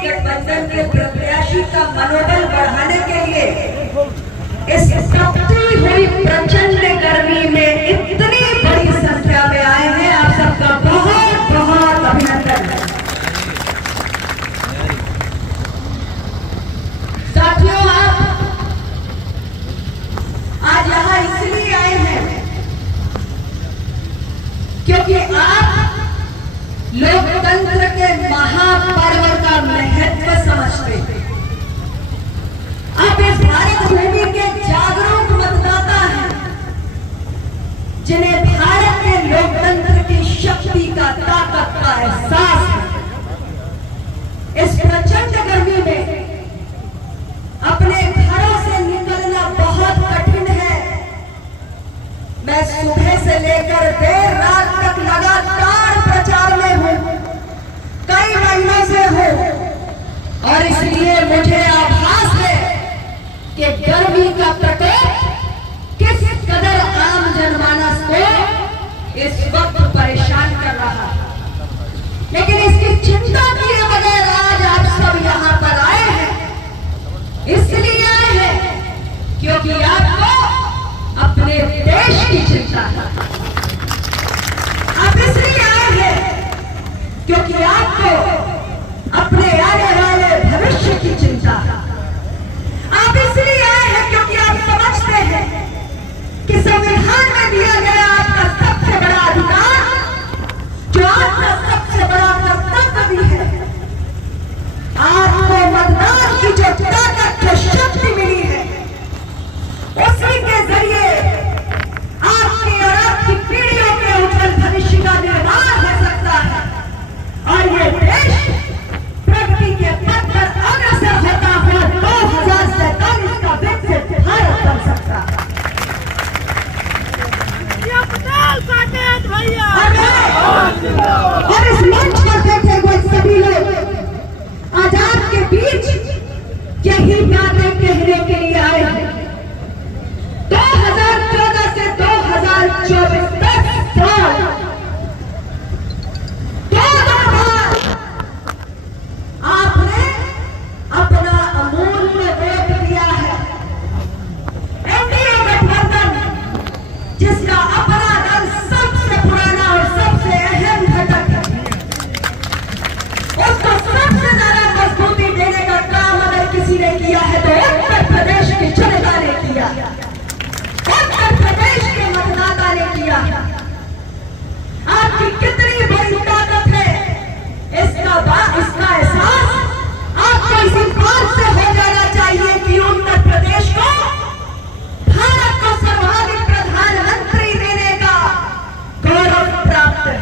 गठबंधन के प्रत्याशी का मनोबल बढ़ाने के लिए इस तपती हुई प्रचंड गर्मी में इतनी बड़ी संख्या में आए हैं। आप सबका बहुत बहुत अभिनंदन। साथियों, आप आज यहाँ इसलिए आए हैं क्योंकि आप लोकतंत्र के महापर्व का महत्व समझते हैं। आप इस भारत भूमि के जागरूक मतदाता हैं जिन्हें भारत के लोकतंत्र की शक्ति का, ताकत का एहसास है। इस प्रचंड गर्मी में अपने घरों से निकलना बहुत कठिन है। मैं सुबह से लेकर देर रात तक लगातार प्रचार में हूं, कई महीनों से हूं, और इसलिए मुझे आभास है कि गर्मी का प्रकोप किस कदर आम जनमानस को इस वक्त परेशान कर रहा है। लेकिन इसकी चिंता किए बगैर आज आप सब यहाँ पर आए हैं। इसलिए आए हैं क्योंकि आपको अपने देश की चिंता है। आप इसलिए आए हैं क्योंकि आपको अपने आने वाले भविष्य की चिंता है। आप इसलिए आए हैं क्योंकि आप समझते हैं कि संविधान में दिया गया आपका सबसे बड़ा अधिकार, जो आपका सबसे बड़ा कर्तव्य भी है, आपको मतदान की जो ताकत, जो शक्ति मिली है, उसी के जरिए आपकी और आपकी पीढ़ियों के उज्जवल भविष्य का निर्माण हो सकता है और ये देश प्रगति के पथ पर अग्रसर होता हुआ 2047 का विकसित भारत बन सकता है। और इस मंच पर बैठे हुए सभी लोग आज आपके बीच यही बातें कहने के लिए आए हैं। 2014 से 2024 10 साल, 2 बार आपने अपना अमूल्य वोट दिया है। एनडीए गठबंधन, जिसका अपना दल सबसे पुराना और सबसे अहम घटक है, उसको सबसे ज्यादा मजबूती देने का काम अगर किसी ने किया है तो उत्तर प्रदेश की जनता ने किया, उत्तर प्रदेश के मतदाता ने किया। आपकी कितनी बड़ी ताकत है, इसका एहसास आपको इसी बात से हो जाना चाहिए कि उत्तर प्रदेश को भारत को सर्वाधिक प्रधानमंत्री देने का गौरव प्राप्त है।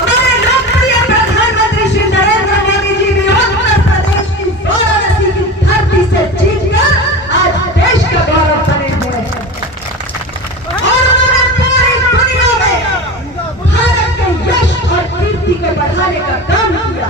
हमारे लोकप्रिय प्रधानमंत्री श्री नरेंद्र मोदी जी भी उत्तर प्रदेश की वाराणसी की धरती से जीतकर आज देश का गौरव बने हुए हैं और उन्होंने पूरी दुनिया में भारत के यश और कीर्ति को बढ़ाने का काम किया।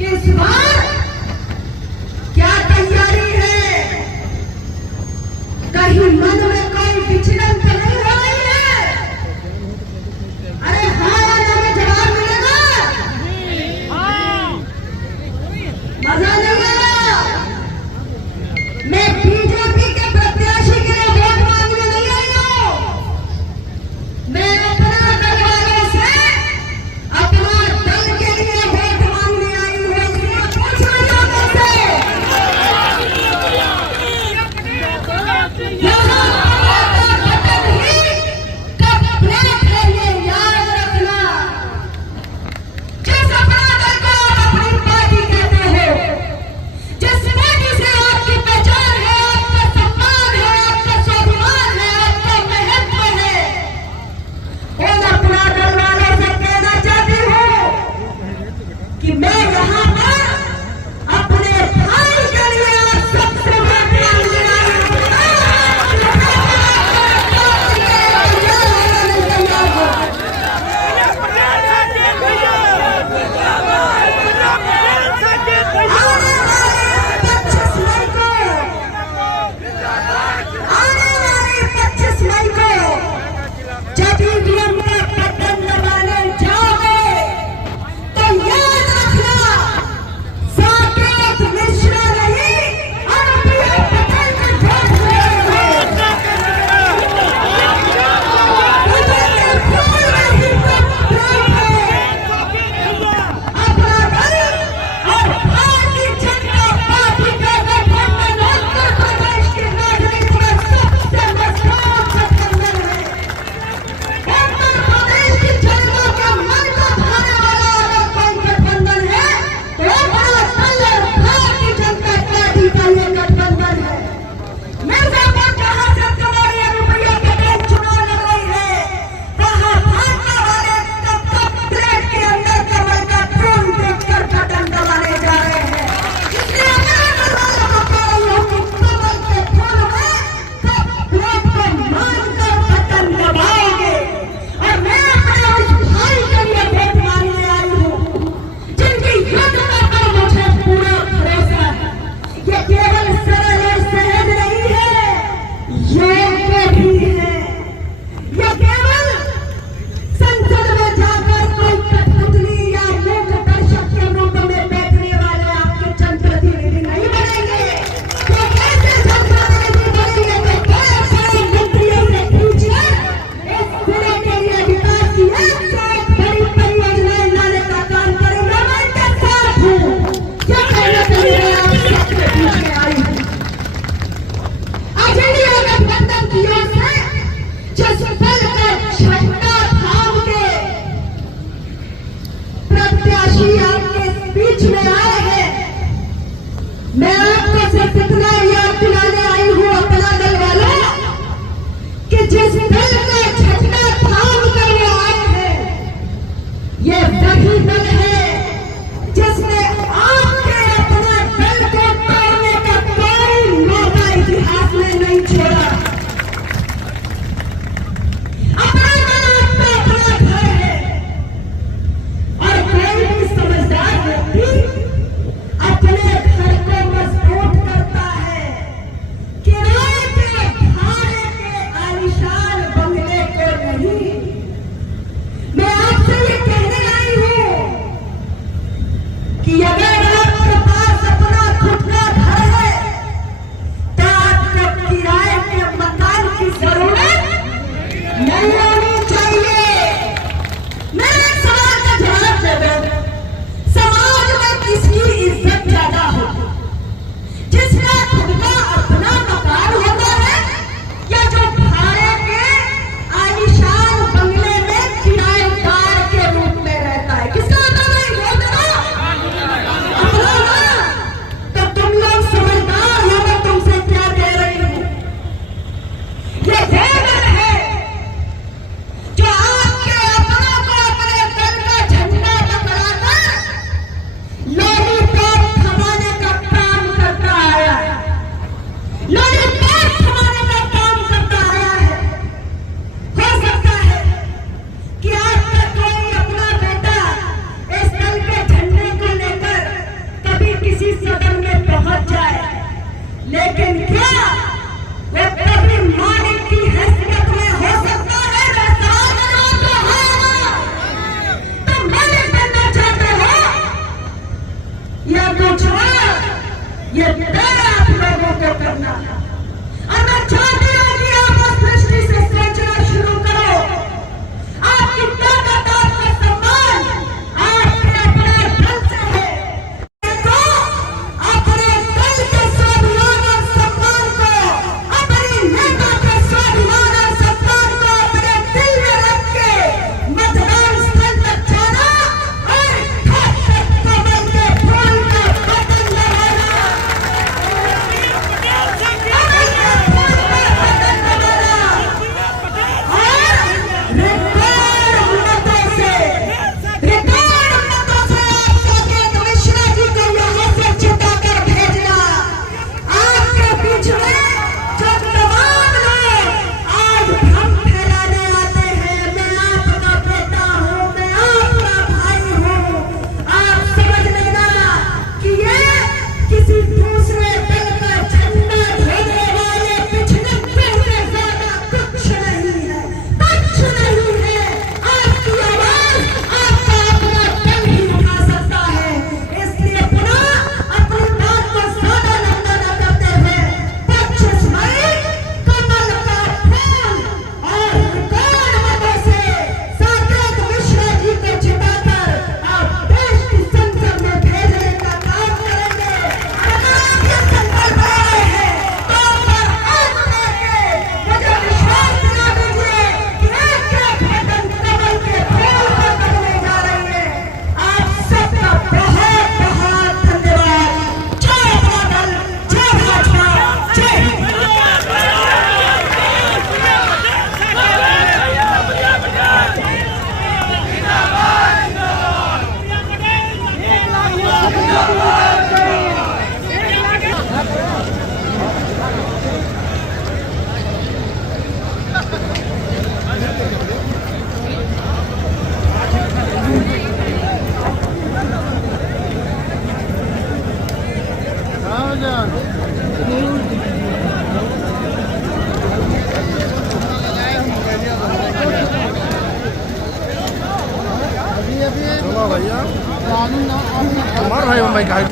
कि इस बार क्या तैयारी है, कहीं मन में कोई विचलन तो नहीं हो रही है? अरे हाँ या ना में जवाब मिलेगा? मजा नहीं आया? मैं बीजेपी के प्रत्याशी के लिए वोट मांगने नहीं आई हूं। मैं अपना दल वालों से अपना दल के लिए वोट मांगने आई हूं। इसलिए पूछ रही हूं आपसे, यहाँ बटन ही कब ब्रेक है ये याद रखना। जिस अपना दल को आप अपनी पार्टी कहते हो, जिस पार्टी से आपकी पहचान है, आपका सम्मान है, आपका स्वाभिमान है, आपका महत्व है, उन अपना दल वालों से कहना चाहती हूँ कि मैं यहाँ पर अपने भाई के लिए आप सबसे वोट मांगने आई हूँ। आने वाली 25 मई को जब ईवीएम का बटन दबाने जाओगे तो याद रखना, साकेत मिश्रा नहीं, अनुप्रिया पटेल का वोट मिलेगा। मुझे फूल नहीं तो प्रेम है। अपना दल और भारतीय जनता पार्टी का गठबंधन उत्तर प्रदेश की राजनीति में सबसे मजबूत गठबंधन है। उत्तर प्रदेश की जनता के मन को भाने वाला अगर कोई गठबंधन है तो अपना दल और भारतीय जनता पार्टी का ये गठबंधन है। मिर्जापुर जहां से तुम्हारी अनुप्रिया पटेल चुनाव लड़ रही है, वहां भाजपा वाले तब प्लेट के अंदर कमल का फूल देखकर बटन दबाने जा रहे हैं। इसलिए मैं वालों को कह रही हूं कि कमल के फूल में कब प्लेट को मानकर बटन दबाओगे। और मैं अपने उस भाई के लिए वोट मांगने आई हूं जिनकी योग्यता पर मुझे पूरा भरोसा है। ये केवल सरल और सहज नहीं है, योग्य भी है। ये केवल संसद में जाकर कोई कठपुतली या मूक दर्शक के रूप में बैठने वाले आपके जनप्रतिनिधि नहीं बनेंगे। तो कैसे जनप्रतिनिधि बनेंगे? तो बड़े बड़े मंत्रियों से पूछकर इस जिले के लिए विकास की एक से एक बड़ी परियोजनाएं लाने का काम करेंगे। मैं इनके साथ हूँ। क्या कहना चाहिए आप सबसे पूछने आई हूँ। आज इंडिया गठबंधन की ओर से जिस दल का झंडा थाम के प्रत्याशी आपके बीच में आए हैं, मैं आपको सिर्फ इतना याद दिलाने आई हूं अपना दल वालों कि जिस दल का झंडा थाम कर वो आए हैं, ये वही दल है जिसने आपके अपना दल को तोड़ने का कोई मौका इतिहास में नहीं छोड़ा। अपना दल आपका अपना घर है और कोई भी समझदार व्यक्ति अपने घर को मजबूत करता है, किराए के भाड़े के आलीशान बंगले को नहीं। मैं आपसे ये कहने आई हूं कि अगर आपके पास अपना खुद का घर है तो आपको किराए के मकान की जरूरत नहीं होनी चाहिए। मेरे एक सवाल का जवाब दे दो, समाज में किसकी इज्जत ज्यादा होगी, जिसका खुद का अपना मकान होता है या जो भाड़े के आलीशान बंगले में किराएदार के रूप में रहता है? किसका होता है? बोल दो। ये तय आप लोगों को करना है। और मैं चाहती हूं कि आप उस दृष्टि से सोचना शुरू करो। आपकी ताकत, आपका सम्मान आपके अपने दल से है। तो अपने दल के स्वाभिमान और सम्मान को, अपनी नेता के स्वाभिमान और सम्मान को अपने दिल में रख के मतदान स्थल तक जाना और कमल के फूल का बटन दबाना, कमल के फूल का बटन दबाना और रिकॉर्ड मतों से आप साकेत मिश्रा जी को यहाँ से जिताकर भेजना। आपके बीच में जो तमाम लोग आज भ्रम फैलाने आते हैं, मैं आपका बेटा हूँ, मैं आपका भाई हूँ, आप समझ लेना कि ये किसी दूसरे दल का झंडा ढोने वाले पिछड़े से ज्यादा कुछ नहीं है, कुछ नहीं है। आपकी आवाज आपका अपना दल ही उठा सकता है। इसलिए पुनः अपनी बात को ज्यादा लंबा न करते हुए 25 मई कमल का फूल और रिकॉर्ड मतों से साकेत मिश्रा जी को जिताकर आप देश की संसद में भेजने का काम करेंगे। अगर आप ये संकल्प ले रहे हैं तो पर आज लेके मुझे विश्वास दिला दीजिए कि एक बटन कमल के फूल पर करने जा रही है। आप सबका बहुत बहुत धन्यवाद। जय अपना दल, जय भाजपा, जय हिंद। चलो भैया, हमारा भाई